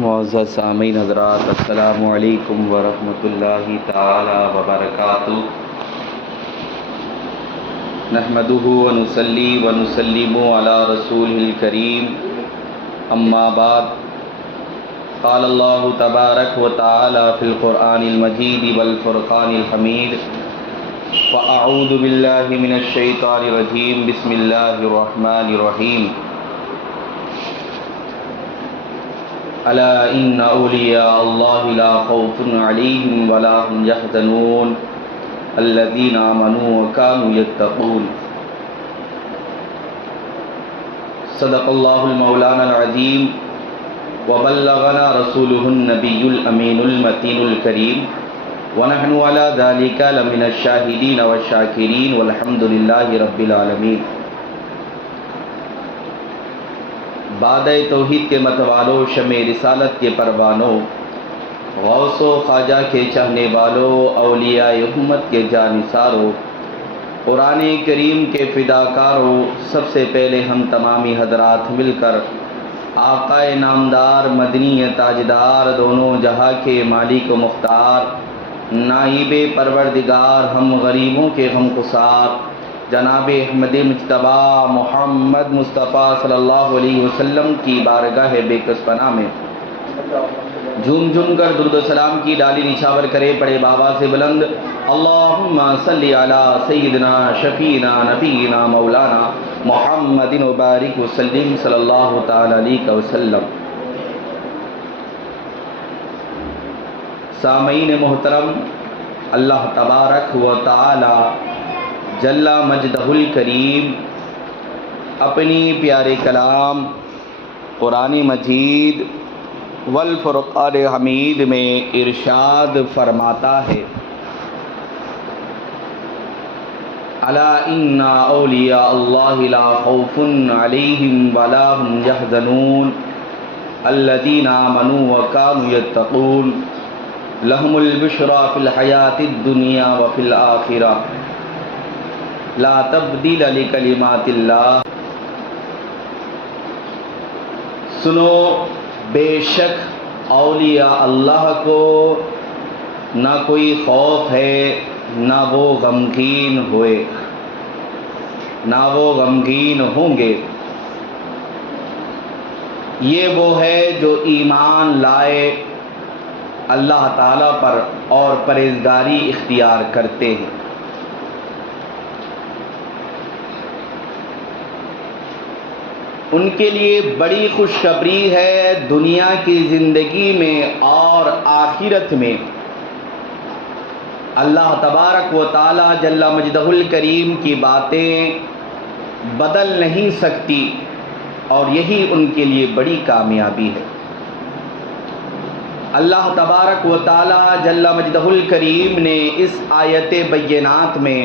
معزز سامعین حضرات، السلام علیکم ورحمۃ اللہ تعالی وبرکاتہ۔ نحمدہ ونصلی ونسلم علی رسولہ الکریم، اما بعد، قال اللہ تبارک و تعالی فی القرآن المجید والفرقان الحمید، فاعوذ باللہ من الشیطان الرجیم، بسم اللہ الرحمن الرحیم۔ الا ان اولیاء اللہ لا خوف علیہم ولا هم یحزنون الذین آمنوا وکانوا یتقون۔ صدق اللہ المولانا العظیم وبلغنا رسولہ النبی الامین المتین الکریم، ونحن علی ذلک لمن الشاہدین والشاکرین والحمد للہ رب العالمین۔ بادۂ توحید کے متوالو، شمع رسالت کے پروانوں، غوث و خواجہ کے چاہنے والوں، اولیاء امت کے جانثاروں، قرآن کریم کے فداکاروں، سب سے پہلے ہم تمامی حضرات مل کر آقا نامدار، مدنی تاجدار، دونوں جہاں کے مالک و مختار، نائب پروردگار، ہم غریبوں کے غمگسار جناب احمد مجتبیٰ محمد مصطفیٰ صلی اللہ علیہ وسلم کی بارگاہ بے کس پناہ میں جھوم جھوم کر درود و سلام کی ڈالی نچھاور کرے پڑے بابا سے بلند، اللہم صلی علی سیدنا شفینا نبینا مولانا محمد وبارک وسلم صلی اللہ تعالی علیہ وسلم۔ سامعین محترم، اللہ تبارک و تعالی جل مجدہ الکریم اپنی پیارے کلام قرآن مجید والفرقان حمید میں ارشاد فرماتا ہے، الا ان اولیاء اللہ لا خوف علیہم ولا هم یحزنون الذین آمنوا وکانوا یتقون لهم البشری فی الحیاۃ الدنیا وفی الآخرہ لا تبدیل لکلمات اللہ۔ سنو، بے شک اولیاء اللہ کو نہ کوئی خوف ہے، نہ وہ غمگین ہوئے، نہ وہ غمگین ہوں گے۔ یہ وہ ہے جو ایمان لائے اللہ تعالیٰ پر اور پرہیزگاری اختیار کرتے ہیں۔ ان کے لیے بڑی خوشخبری ہے دنیا کی زندگی میں اور آخرت میں۔ اللہ تبارک و تعالی جل مجدہ الکریم کی باتیں بدل نہیں سکتی، اور یہی ان کے لیے بڑی کامیابی ہے۔ اللہ تبارک و تعالی جل مجدہ الکریم نے اس آیت بینات میں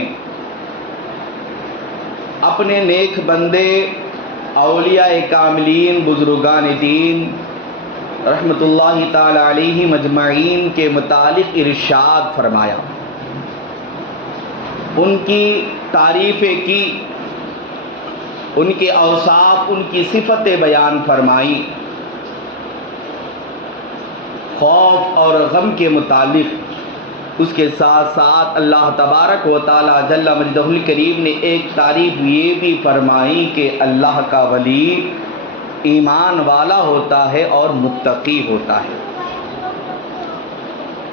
اپنے نیک بندے اولیاء کاملین، بزرگان دین رحمت اللہ تعالی علیہ مجمعین کے متعلق ارشاد فرمایا، ان کی تعریفیں کی، ان کے اوصاف، ان کی صفتیں بیان فرمائی، خوف اور غم کے متعلق۔ اس کے ساتھ ساتھ اللہ تبارک و تعالی جل مجدہ الکریم نے ایک تعریف یہ بھی فرمائی کہ اللہ کا ولی ایمان والا ہوتا ہے اور متقی ہوتا ہے۔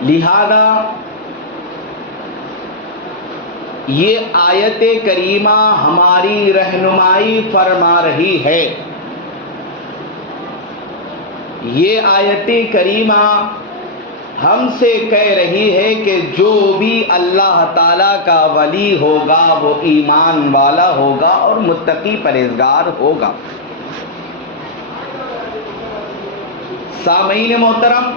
لہذا یہ آیت کریمہ ہماری رہنمائی فرما رہی ہے۔ یہ آیت کریمہ ہم سے کہہ رہی ہے کہ جو بھی اللہ تعالیٰ کا ولی ہوگا وہ ایمان والا ہوگا اور متقی پرہیزگار ہوگا۔ سامعین محترم،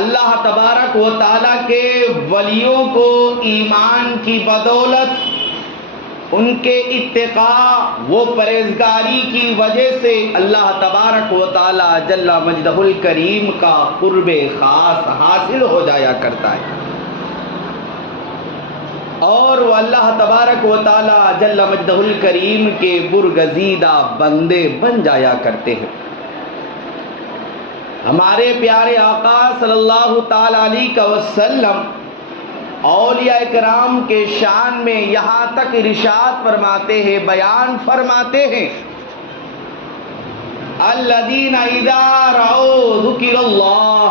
اللہ تبارک و تعالیٰ کے ولیوں کو ایمان کی بدولت، ان کے اتقاء، وہ پرہیزگاری کی وجہ سے اللہ تبارک و تعالی جل مجدہ الکریم کا قرب خاص حاصل ہو جایا کرتا ہے، اور وہ اللہ تبارک و تعالی جل مجدہ الکریم کے برگزیدہ بندے بن جایا کرتے ہیں۔ ہمارے پیارے آقا صلی اللہ تعالی علیہ وسلم اولیاء کرام کے شان میں یہاں تک ارشاد فرماتے ہیں، بیان فرماتے ہیں، الذین اذا رأوا ذکر اللہ،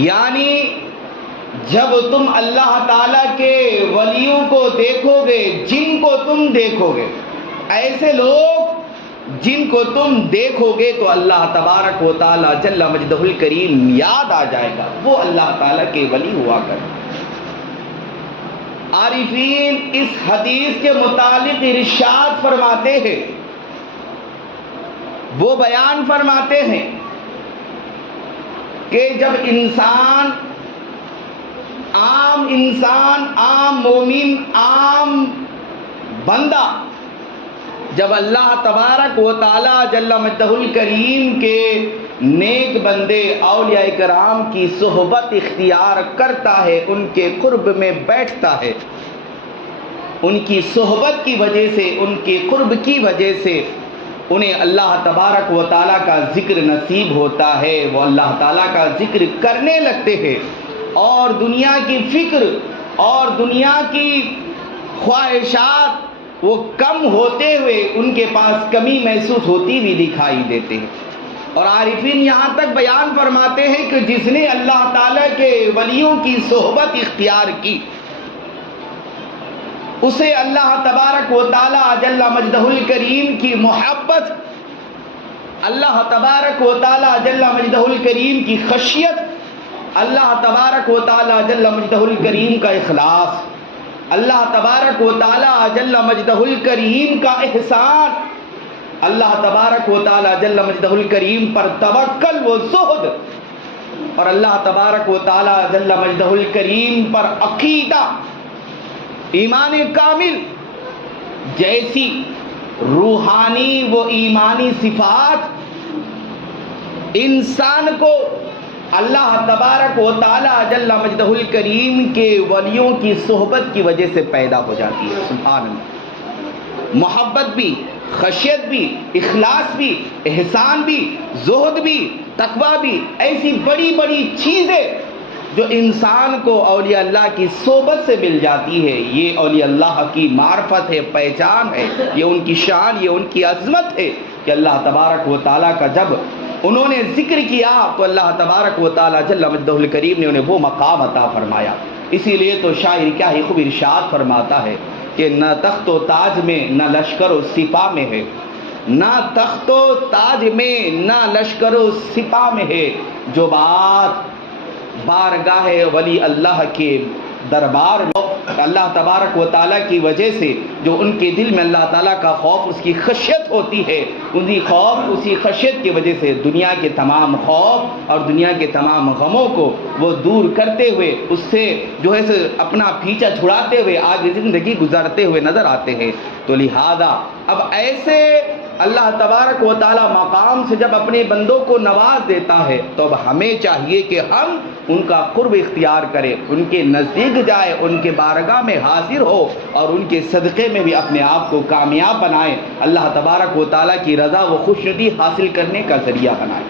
یعنی جب تم اللہ تعالیٰ کے ولیوں کو دیکھو گے، جن کو تم دیکھو گے، ایسے لوگ جن کو تم دیکھو گے تو اللہ تبارک و تعالیٰ جل مجدہ الکریم یاد آ جائے گا، وہ اللہ تعالیٰ کے ولی ہوا کر۔ عارفین اس حدیث کے متعلق ارشاد فرماتے ہیں، وہ بیان فرماتے ہیں کہ جب انسان، عام مومن، عام بندہ جب اللہ تبارک و تعالی جل مجدہ الکریم کے نیک بندے اولیاء کرام کی صحبت اختیار کرتا ہے، ان کے قرب میں بیٹھتا ہے، ان کی صحبت کی وجہ سے، ان کے قرب کی وجہ سے انہیں اللہ تبارک و تعالیٰ کا ذکر نصیب ہوتا ہے، وہ اللہ تعالیٰ کا ذکر کرنے لگتے ہیں، اور دنیا کی فکر اور دنیا کی خواہشات وہ کم ہوتے ہوئے ان کے پاس کمی محسوس ہوتی بھی دکھائی دیتے ہیں۔ اور عارفین یہاں تک بیان فرماتے ہیں کہ جس نے اللہ تعالیٰ کے ولیوں کی صحبت اختیار کی، اسے اللہ تبارک و تعالی جل مجدہ الکریم کی محبت، اللہ تبارک و تعالی جل مجدہ الکریم کی خشیت، اللہ تبارک و تعالی جل مجدہ الکریم کا اخلاص، اللہ تبارک و تعالی جل مجدہ الکریم کا احسان، اللہ تبارک و تعالی جل مجدہ الکریم پر توکل و زہد، اور اللہ تبارک و تعالی جل مجدہ الکریم پر عقیدہ، ایمان کامل جیسی روحانی و ایمانی صفات انسان کو اللہ تبارک و تعالی جل مجدہ الکریم کے ولیوں کی صحبت کی وجہ سے پیدا ہو جاتی ہے۔ سبحان اللہ، محبت بھی، خشیت بھی، اخلاص بھی، احسان بھی، زہد بھی، تقوی بھی، ایسی بڑی بڑی چیزیں جو انسان کو اولیاء اللہ کی صحبت سے مل جاتی ہے۔ یہ اولیاء اللہ کی معرفت ہے، پہچان ہے، یہ ان کی شان، یہ ان کی عظمت ہے کہ اللہ تبارک و تعالیٰ کا جب انہوں نے ذکر کیا تو اللہ تبارک و تعالیٰ جل مجدہ الکریم نے انہیں وہ مقام عطا فرمایا۔ اسی لیے تو شاعر کیا ہی خوب ارشاد فرماتا ہے کہ نہ تخت و تاج میں نہ لشکر و سپاہ میں ہے، نہ تخت و تاج میں نہ لشکر و سپاہ میں ہے، جو بات بارگاہ ولی اللہ کے دربار میں اللہ تبارک و تعالیٰ کی وجہ سے جو ان کے دل میں اللہ تعالیٰ کا خوف، اس کی خشیت ہوتی ہے، اسی خشیت کی وجہ سے دنیا کے تمام خوف اور دنیا کے تمام غموں کو وہ دور کرتے ہوئے، اس سے جو ہے اپنا پیچھا چھڑاتے ہوئے آگے زندگی گزارتے ہوئے نظر آتے ہیں۔ تو لہذا اب ایسے اللہ تبارک و تعالیٰ مقام سے جب اپنے بندوں کو نواز دیتا ہے تو اب ہمیں چاہیے کہ ہم ان کا قرب اختیار کریں، ان کے نزدیک جائے، ان کے بارگاہ میں حاضر ہو اور ان کے صدقے میں بھی اپنے آپ کو کامیاب بنائیں، اللہ تبارک و تعالیٰ کی رضا و خوشنودی حاصل کرنے کا ذریعہ بنائیں۔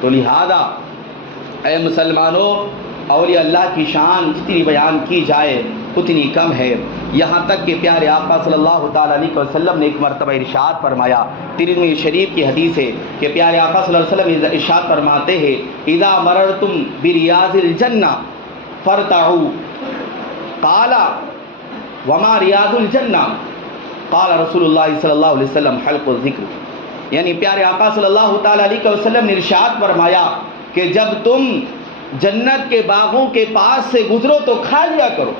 تو لہذا اے مسلمانوں، اولیاء اللہ کی شان جتنی بیان کی جائے اتنی کم ہے، یہاں تک کہ پیارے آقا صلی اللہ تعالیٰ علیہ وسلم نے ایک مرتبہ ارشاد فرمایا، ترمذی شریف کی حدیث ہے کہ پیارے آقا صلی اللہ علیہ وسلم ارشاد فرماتے ہیں، اذا مررتم بریاض الجنہ فارتعوا، قال وما ریاض الجنہ، قال رسول اللہ صلی اللہ علیہ وسلم حلق الذکر، یعنی پیارے آقا صلی اللہ تعالیٰ علیہ وسلم نے ارشاد فرمایا کہ جب تم جنت کے باغوں کے پاس سے گزرو تو کھا لیا کرو۔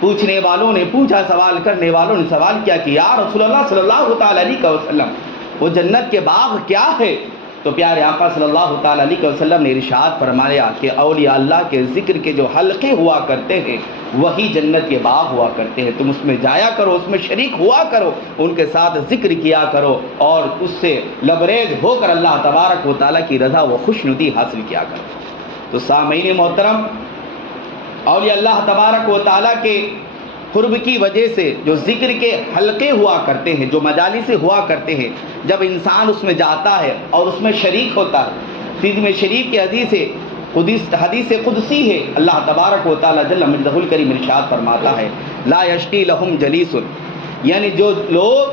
پوچھنے والوں نے پوچھا، سوال کرنے والوں نے سوال کیا کہ یا رسول اللہ صلی اللہ تعالیٰ علیہ وسلم وہ جنت کے باغ کیا ہے؟ تو پیارے آقا صلی اللہ تعالیٰ علیہ وسلم نے ارشاد فرمایا کہ اولیاء اللہ کے ذکر کے جو حلقے ہوا کرتے ہیں وہی جنت کے باغ ہوا کرتے ہیں، تم اس میں جایا کرو، اس میں شریک ہوا کرو، ان کے ساتھ ذکر کیا کرو اور اس سے لبریز ہو کر اللہ تبارک و تعالیٰ کی رضا و خوشنودی حاصل کیا کرو۔ تو سامعین محترم، اولیاء اللہ تبارک و تعالیٰ کے قرب کی وجہ سے جو ذکر کے حلقے ہوا کرتے ہیں، جو مجالس ہوا کرتے ہیں، جب انسان اس میں جاتا ہے اور اس میں شریک ہوتا ہے، حدیث میں شریف کی حدیث قدسی ہے، اللہ تبارک و تعالی جل مجدہ الکریم ارشاد فرماتا ہے لا یشقی لہم جلیس، یعنی جو لوگ،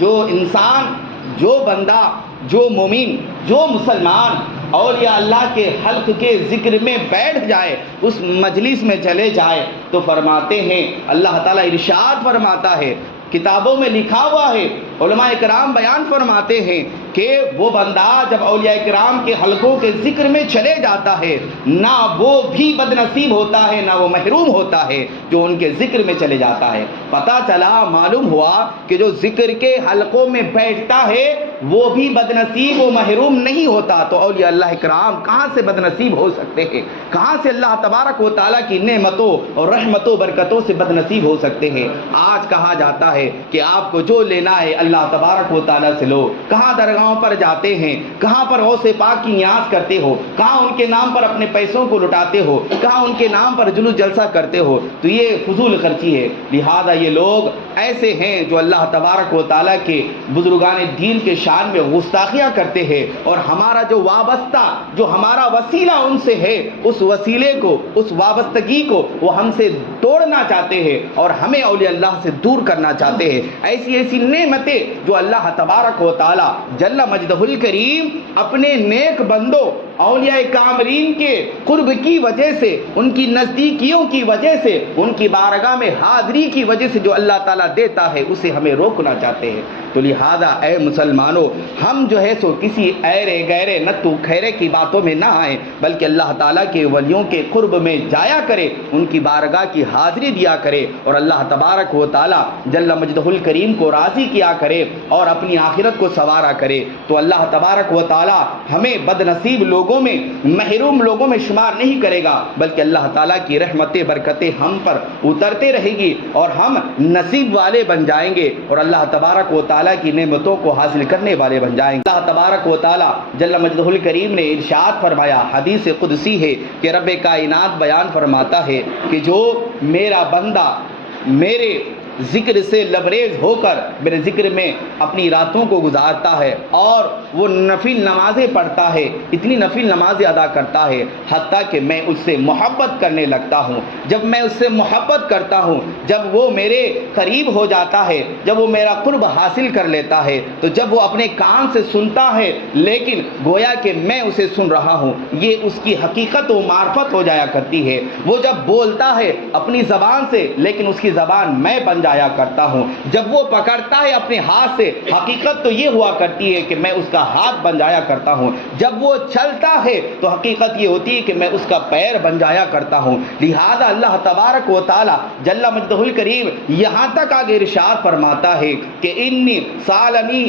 جو انسان، جو بندہ، جو مومن، جو مسلمان اولیاء اللہ کے حلق کے ذکر میں بیٹھ جائے، اس مجلس میں چلے جائے، تو فرماتے ہیں اللہ تعالیٰ ارشاد فرماتا ہے، کتابوں میں لکھا ہوا ہے، علماء کرام بیان فرماتے ہیں کہ وہ بندہ جب اولیاء کرام کے حلقوں کے ذکر میں چلے جاتا ہے، نہ وہ بھی بد نصیب ہوتا ہے، نہ وہ محروم ہوتا ہے جو ان کے ذکر میں چلے جاتا ہے۔ پتہ چلا، معلوم ہوا کہ جو ذکر کے حلقوں میں بیٹھتا ہے وہ بھی بد نصیب و محروم نہیں ہوتا، تو اولیاء اللہ کرام کہاں سے بد نصیب ہو سکتے ہیں؟ کہاں سے اللہ تبارک و تعالیٰ کی نعمتوں اور رحمتوں برکتوں سے بد نصیب ہو سکتے ہیں؟ آج کہا جاتا ہے کہ آپ کو جو لینا ہے اللہ تبارک و تعالیٰ سے لو۔ کہاں درگاہوں پر جاتے ہیں، کہاں پر غوث پاک کی نیاز کرتے ہو، کہاں ان کے نام پر اپنے پیسوں کو لٹاتے ہو، کہاں ان کے نام پر جلوس جلسہ کرتے ہو، تو یہ فضول خرچی ہے۔ لہذا یہ لوگ ایسے ہیں جو اللہ تبارک و تعالیٰ کے بزرگان دین کے شان میں گستاخیاں کرتے ہیں، اور ہمارا جو وابستہ، جو ہمارا وسیلہ ان سے ہے، اس وسیلے کو، اس وابستگی کو وہ ہم سے توڑنا چاہتے ہیں اور ہمیں اولیاء اللہ سے دور کرنا چاہتے ہیں۔ ایسی ایسی نعمتیں جو اللہ تبارک و تعالی جل مجدہ الکریم اپنے نیک بندوں اولیاء کامرین کے قرب کی وجہ سے، ان کی نزدیکیوں کی وجہ سے، ان کی بارگاہ میں حاضری کی وجہ سے جو اللہ تعالیٰ دیتا ہے، اسے ہمیں روکنا چاہتے ہیں۔ تو لہذا اے مسلمانوں، ہم جو ہے سو کسی ایرے گیرے نتو خیرے کی باتوں میں نہ آئیں، بلکہ اللہ تعالیٰ کے ولیوں کے قرب میں جایا کرے، ان کی بارگاہ کی حاضری دیا کرے، اور اللہ تبارک و تعالیٰ جل مجدہ الکریم کو راضی کیا کرے اور اپنی آخرت کو سنوارا کرے۔ تو اللہ تبارک و تعالیٰ ہمیں بد نصیب لوگوں میں، محروم لوگوں میں شمار نہیں کرے گا، بلکہ اللہ تعالیٰ کی رحمتیں برکتیں ہم پر اترتے رہے گی اور ہم نصیب والے بن جائیں گے اور اللہ تبارک و تعالیٰ کی نعمتوں کو حاصل کرنے والے بن جائیں گے۔ اللہ تبارک و تعالیٰ جل مجدہ الکریم نے ارشاد فرمایا، حدیث قدسی ہے کہ رب کائنات بیان فرماتا ہے کہ جو میرا بندہ میرے ذکر سے لبریز ہو کر میرے ذکر میں اپنی راتوں کو گزارتا ہے اور وہ نفل نمازیں پڑھتا ہے، اتنی نفل نمازیں ادا کرتا ہے حتیٰ کہ میں اس سے محبت کرنے لگتا ہوں۔ جب میں اس سے محبت کرتا ہوں، جب وہ میرے قریب ہو جاتا ہے، جب وہ میرا قرب حاصل کر لیتا ہے، تو جب وہ اپنے کان سے سنتا ہے لیکن گویا کہ میں اسے سن رہا ہوں، یہ اس کی حقیقت و معرفت ہو جایا کرتی ہے۔ وہ جب بولتا ہے اپنی زبان سے لیکن اس کی زبان میں بن جایا کرتا ہوں۔ جب وہ پکڑتا ہے اپنے ہاتھ سے، حقیقت تو یہ ہوا کرتی ہے کہ میں اس کا ہاتھ بن جایا کرتا ہوں۔ جب وہ چلتا ہے تو حقیقت یہ ہوتی ہے کہ میں اس کا پیر بن جایا کرتا ہوں۔ لہذا اللہ تبارک و تعالی جل مجدہ الکریم یہاں تک آگے ارشاد فرماتا ہے کہ انی سالنی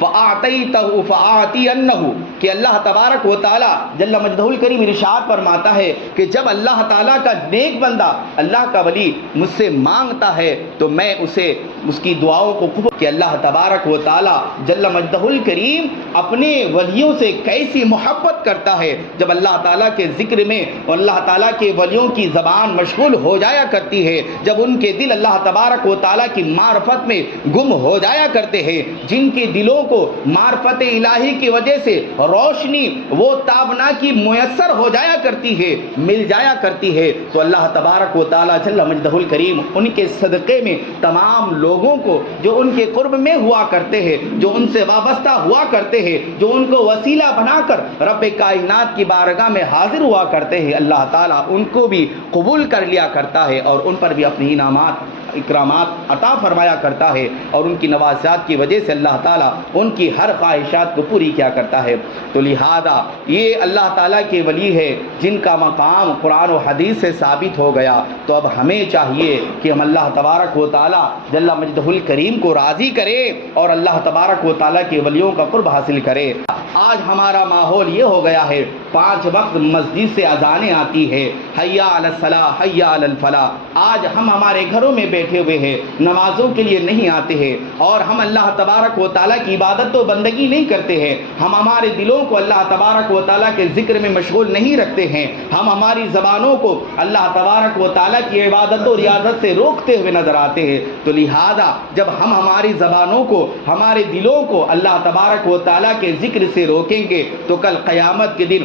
فَآتَيْتَهُ فَآتِيَنَّهُ، کہ اللہ تبارک و تعالی جل مجدہ الکریم ارشاد فرماتا ہے کہ جب اللہ تعالیٰ کا نیک بندہ، اللہ کا ولی مجھ سے مانگتا ہے تو میں اسے اس کی دعاؤں کو قبول۔ کہ اللہ تبارک و تعالی جل مجدہ الکریم اپنے ولیوں سے کیسی محبت کرتا ہے۔ جب اللہ تعالیٰ کے ذکر میں اور اللہ تعالیٰ کے ولیوں کی زبان مشغول ہو جایا کرتی ہے، جب ان کے دل اللہ تبارک و تعالیٰ کی معرفت میں گم ہو جایا کرتے ہیں، جن کے دلوں کو معرفت الہی کی وجہ سے روشنی وہ تابناکی میسر ہو جایا کرتی ہے، مل جایا کرتی ہے، تو اللہ تبارک و تعالی جل مجدہ الکریم ان کے صدقے میں تمام لوگوں کو جو ان کے قرب میں ہوا کرتے ہیں، جو ان سے وابستہ ہوا کرتے ہیں، جو ان کو وسیلہ بنا کر رب کائنات کی بارگاہ میں حاضر ہوا کرتے ہیں، اللہ تعالیٰ ان کو بھی قبول کر لیا کرتا ہے اور ان پر بھی اپنی انعامات اکرامات عطا فرمایا کرتا ہے، اور ان کی نوازات کی وجہ سے اللہ تعالیٰ ان کی ہر خواہشات کو پوری کیا کرتا ہے۔ تو لہذا یہ اللہ تعالیٰ کے ولی ہے جن کا مقام قرآن و حدیث سے ثابت ہو گیا، تو اب ہمیں چاہیے کہ ہم اللہ تبارک و تعالیٰ جل مجدہ الکریم کو راضی کریں اور اللہ تبارک و تعالیٰ کے ولیوں کا قرب حاصل کریں۔ آج ہمارا ماحول یہ ہو گیا ہے، 5 وقت مسجد سے اذانیں آتی ہے، حیا علی الصلاۃ حیا علی الفلاح۔ آج ہم ہمارے گھروں میں بیٹھے ہوئے ہیں، نمازوں کے لیے نہیں آتے ہیں، اور ہم اللہ تبارک و تعالیٰ کی عبادت و بندگی نہیں کرتے ہیں، ہم ہمارے دلوں کو اللہ تبارک و تعالیٰ کے ذکر میں مشغول نہیں رکھتے ہیں، ہم ہماری زبانوں کو اللہ تبارک و تعالیٰ کی عبادت و ریاضت سے روکتے ہوئے نظر آتے ہیں۔ تو لہذا جب ہم ہماری زبانوں کو، ہمارے دلوں کو اللہ تبارک و تعالیٰ کے ذکر سے روکیں گے تو کل قیامت کے دن